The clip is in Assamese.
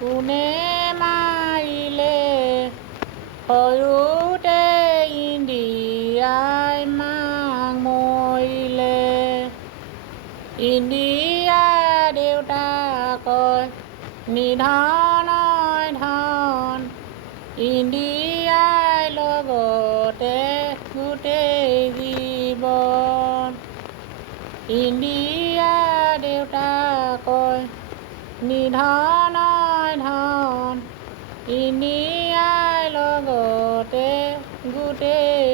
কোনে মাৰিলে সৰুতে ইন্দিৰাই মাক মৰিলে। ইন্দিৰা দেউতাক কয় নিধনই ধন, ইন্দিৰাই লগতে গোটেই জীৱন। ইন্দিৰা দেউতাক কয় নিধনই ধন, ইন্দিৰাই লগতে গোটেই